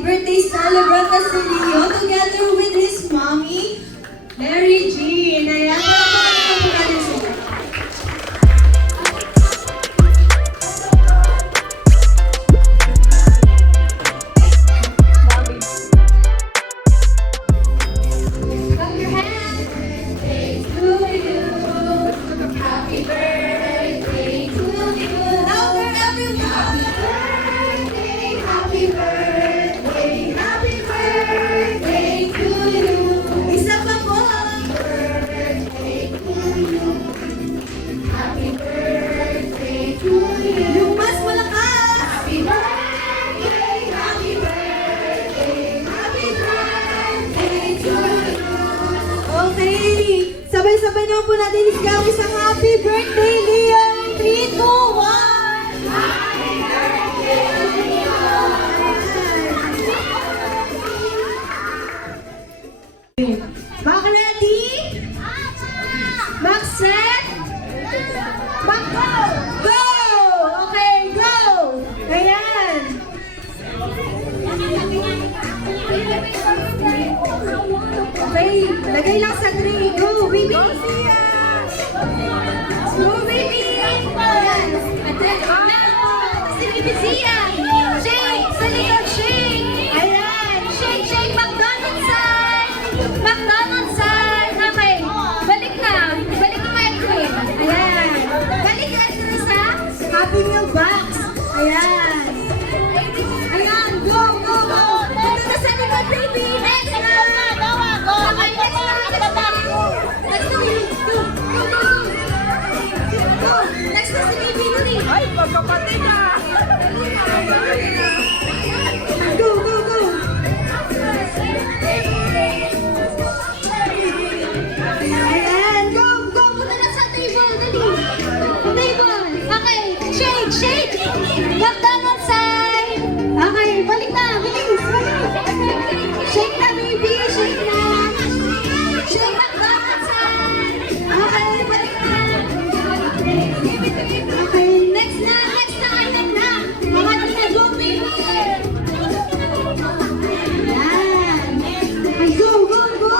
birthday celebrant na si Leo together with his mommy, Mary Jean. Ayan, palakpakan po natin sila. Sabay-sabay naman po natin isigaw isang happy birthday, Leo! 3, 2, 1! Happy birthday, Leo! Back ready? Back set? Back go! Go! Okay, go! Ayan! Okay, lagay lang sa tray. Go, baby! Go, baby! Ayan. At then, si Baby Zia! Shake! Sa likod, shake! Ayan! Shake, shake! McDonald's side! McDonald's side! Okay. Balik na. Balik yung exit. Ayan. Balik yung exit sa Happy Meal Box. Ayan. Ayan. Go, go, go! Punta na sa likod, baby! Next na! Okay, next na! Next na, baby! Go! Go, go, go! Go! Next na si baby, dali! Ay, magkapatid na! Go, go, go! Ayan, go! Go! Punta na sa table, dali! Table! Okay, shake, shake! McDonald's side! Okay, balik na! Bilis! Bilis! Shake na, baby! Shake na! Shake McDonald's side! Okay, balik na! Okay, next na! Next na! Item na! Mga na, go, baby! Ayan! Ay, go, go, go!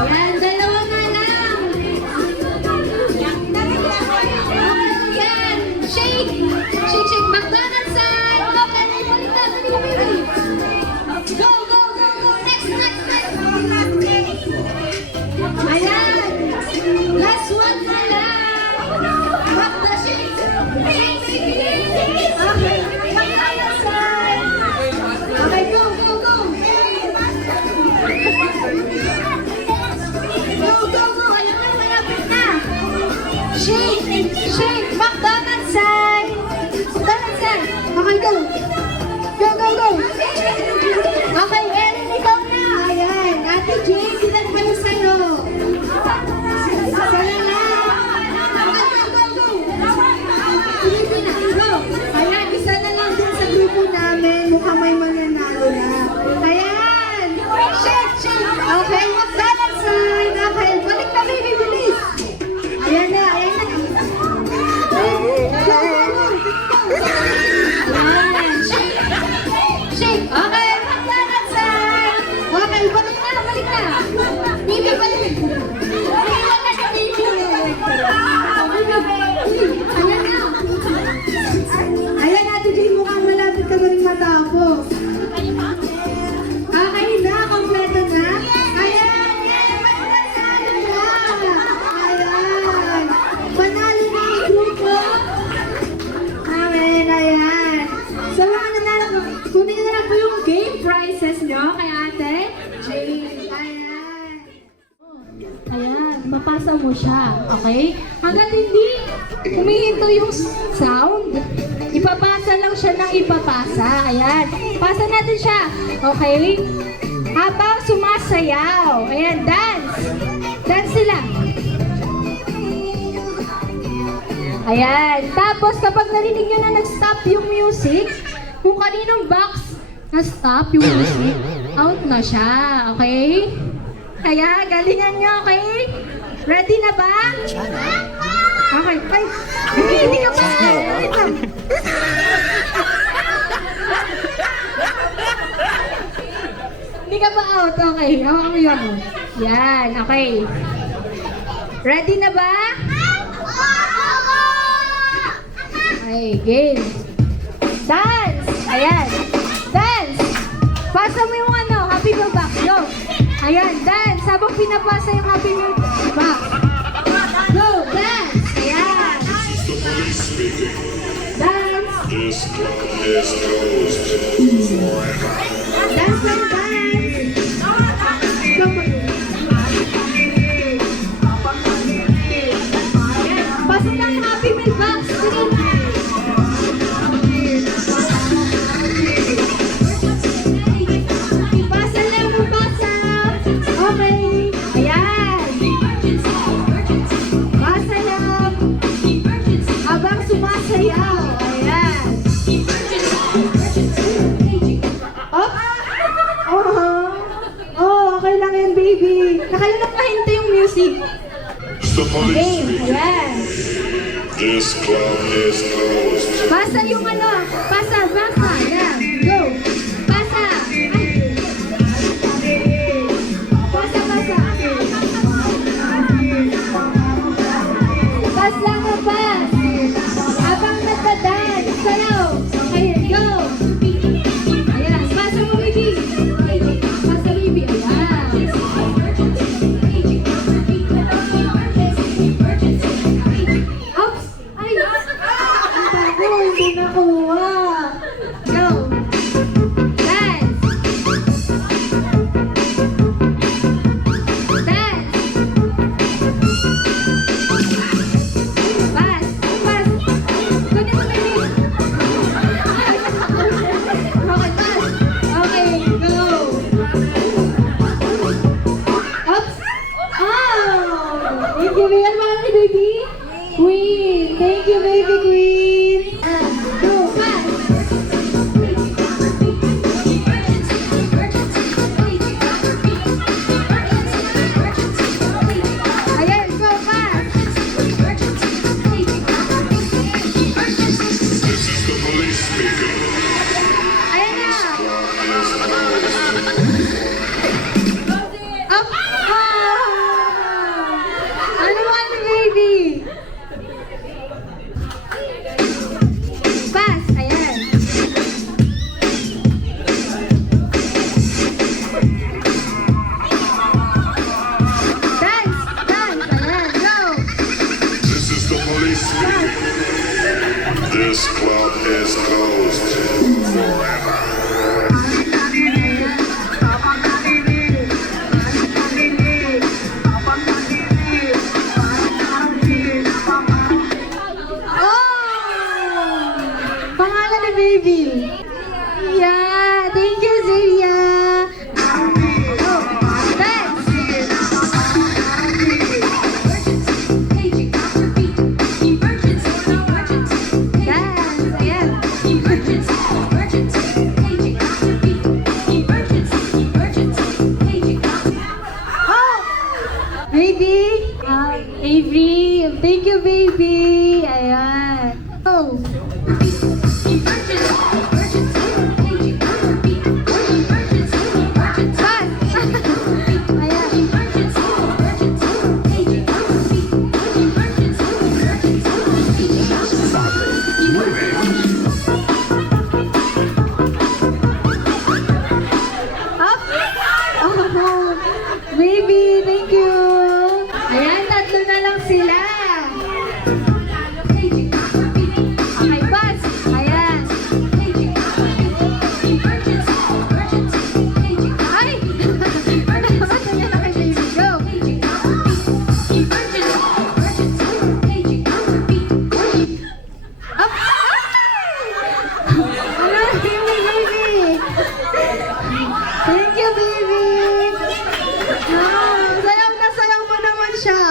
Ayan, dalawa na lang! Ayan! Shake! Shake, shake! McDonald's side! Okay, balik na! Dali, baby! Go, go, go, go! Next, next, next! Ayan! Last one na lang! Rock the shake! Shake, shake! Okay, McDonald's side! Okay, go, go, go! Go, go, go! Alam na, malapit na! Shake! Shake! McDonald's side! McDonald's side! Okay, go! Go, go, go! Okay, Erin, ikaw na! Ayan! Ate Jane, sinan kayo sa'yo! Sana na! Okay, go, go, go! Sige na, go! Ayan, isa na lang din sa grupo namin. Mukhang may mananalo na. Ayan! Shake, shake! Okay, McDonald's side! Okay, balik na, baby, bilis! Ayan na, ayan na! Go, go, go! Ayan, shake! Shake! Okay, McDonald's side! Okay, balik na, balik na! Baby, balik! Ayan na si baby! Ayan na! Ayan, Ate Jane, mukhang malapit ka na rin matapos. Okay na, kompleto na. Ayan, yan, panalo na. Ayan, panalo na ang grupo. Amen, ayan. So, mga nanalo, kunin na lang po yung game prizes nyo kay Ate Jane. Ayan. Ayan, mapasa mo siya, okay? Hanggang hindi humihinto yung sound, ipapasa lang siya ng ipapasa. Ayan, pasa natin siya, okay? Habang sumasayaw. Ayan, dance. Dance sila. Ayan, tapos kapag narinig nyo na nag-stop yung music, kung kaninong box na-stop yung music, out na siya, okay? Kaya, galingan nyo, okay? Ready na ba? Okay, bye. Hindi ka pa. Wait lang. ka pa out. Okay, hawak mo yun. Yan, okay. Ready na ba? Okay, game. Dance! Ayan. Dance! Pasa mo yung ano, Happy Meal Box. Go! Ayan, dance. Habang pinapasa yung Happy Meal Box. Go, dance! Ayan. Dance! This club is closed forever. Dance lang, dance! Go, ayan, pasok lang yung Happy Meal Box. Sige na. Pasa lang yung pasa. Okay. Ayan. Pasa lang. Habang sumasayaw. Ayan. Oh. Oh, okay lang yan, baby. Nakalala pa hintay yung music. The police Game. speaking. Ayan. This club is closed. Pasa yung ano. Pasa. Ayan. Go. Pasa. Ay. Pasa. Pas lang ang pas. Habang nagda-dance. Sayaw. Ayan. Go. Ayan. Pasa mo, baby. Pasa, baby. Ayan. Oops! Ay! Ang bago, hindi nakuha. Go! Dance! Dance! Pass! Pass! Ganito, baby! Okay, pass! Okay, go! Oops! Oh! Thank you, baby. Ano ba ni baby? Queen! Thank you, baby queen! Go, pass! Ayan, go, pass! This is the police speaking. Ayan na! Up! Ah! Ano ba ni baby? Pass! Ayan! Dance! Dance! Ayan! Go! This is the police speaking. This club is closed forever. Oh! Pangalan ni baby. Yeah, thank you, Zia. Oh, dance. Dance, ayan. Oh! Baby. Avery. Thank you, baby. Ayan. Oh. Up! Oh, baby, thank you. Ayan, tatlo na lang sila. Okay, pass. Ayan. Ay! Basta niya na kay baby. Go. Up! Ano, baby? Thank you, baby. Sayaw mo naman siya.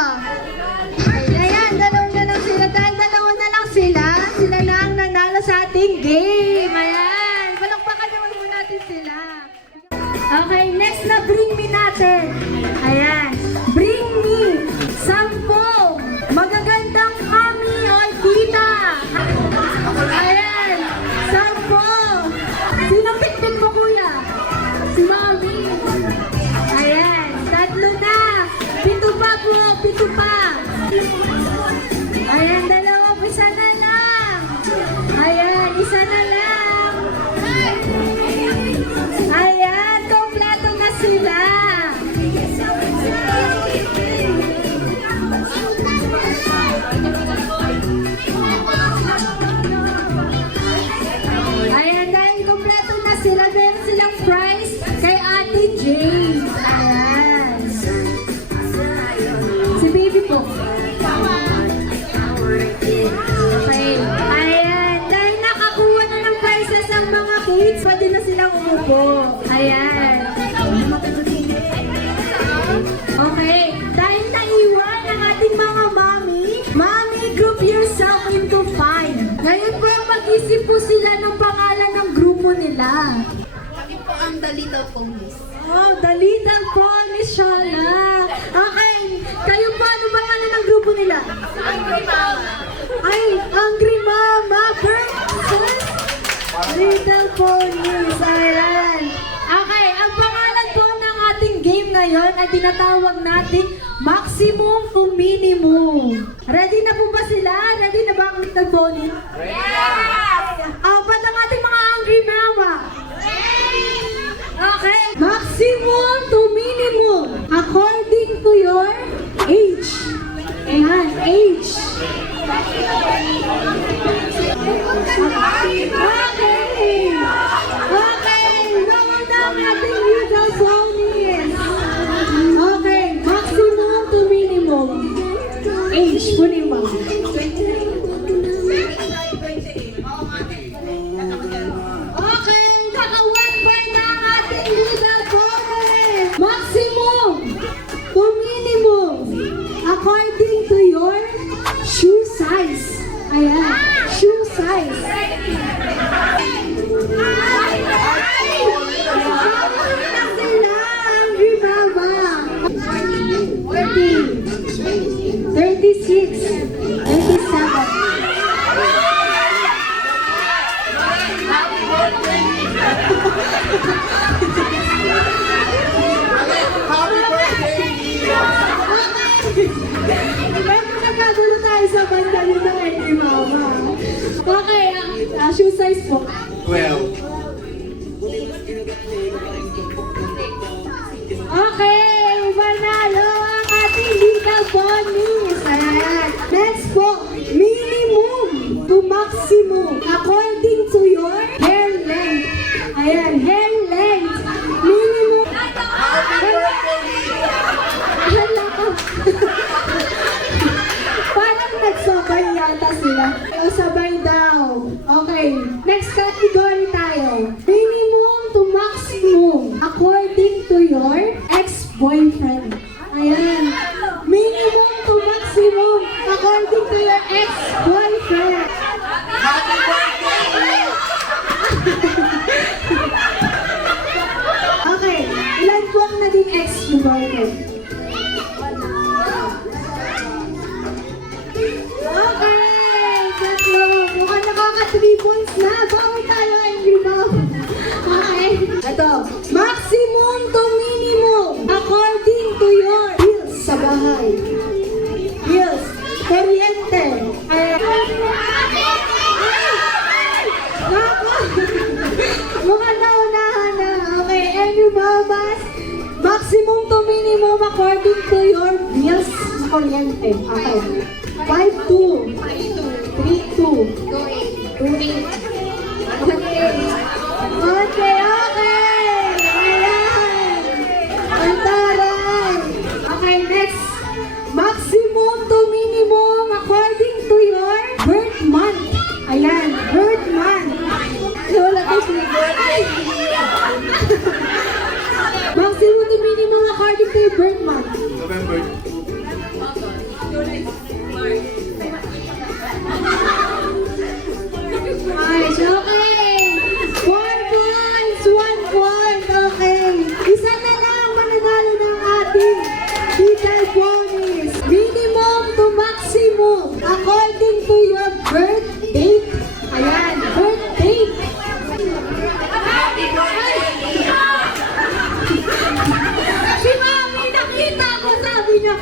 Ayan, dalawa na lang sila. Dahil dalawa na lang sila, sila na ang nanalo sa ating game. Ayan, palakpakan naman po natin sila. Okay, next na bring me natin. Ayan, bring me. 10 magagandang mami o tita. Ayan, 10. Sino pick mo, kuya? Si mami. prize kay Ate Jane. Ayan. Si baby po. Okay. Ayan. Dahil nakakuha na ng prizes ang mga kids, pwede na silang umupo. Ayan. Okay. Dahil naiwan ang ating mga mommy, group yourself into 5. Ngayon po, mag-isip po sila ng pangalan ng grupo nila. Kami po ang The Little Ponies. Oh, the Little Pony Shala. Okay. Kayo pa, ano pangalan ng grupo nila? Angry Mama. Ay, Angry Mama versus Little Ponies. Ayan. Okay, ang pangalan po ng ating game ngayon ay tinatawag natin Maximum to Minimum. Ready na po ba sila? Ready na ba ang Little Pony? Yes! Ba't ang ating mga Angry Mama? Okay. Maximum to minimum according to your age. Ayan, age. Okay. Okay. Lower na ang ating Little Ponies. Okay. Maximum to minimum age. Kunin mo. Okay, naka-1 point na ang ating Little Pony. Maximum to minimum according to your shoe size. Ayan, shoe size. Na sila, Angry Mama. 40, 36, 37. Bakit nagkagulo tayo sa banda nyo ng Angry Mama? Okay, shoe size po. 12. Okay, manalo ang ating Little Ponies. Ayan. Next po, minimum to maximum according to your hair length. Ayan, hair length. Minimum. Hala ko. Parang nagsabay yata sila. O sabay daw. Okay, next category tayo. Minimum to maximum according to your ex-boyfriend. Ayan. Minimum to maximum according to your ex-boyfriend. Happy birthday! Okay, ilan po ang naging ex-boyfriend? Okay, tatlo. Mukhang nakaka-3 points na. Bawi tayo, Angry Mom. Okay. Ito. Maximum to minimum according to your bills sa bahay. Bills. Kuryente. Nako. Mukhang naunahan na. Okay, Angry Mamas. Maximum to minimum according to your bills sa kuryente. Okay. 5-2. 3-2. 2-8. Okay, okay. Ayan. Ang taray. Okay, next. Maximum to minimum according to your birth month. Ayan, birth month. Wala ko si birthday. Maximum to minimum according to your birth month. November. Nice, okay. 4 points, 1 point. Okay. Isa na lang mananalo ng ating Little Ponies. Minimum to maximum according to your birth date. Ayan, birth date. Si Mami, nakita ko, sabi niya,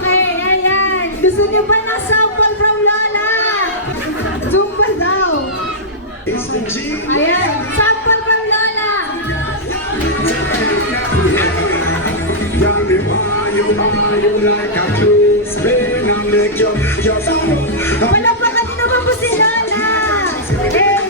Okay, ayan. Gusto niyo ba ng sample from Lola? Zumba daw. Ayan, sample from Lola. Palapakan niyo naman po si Lola. Eh,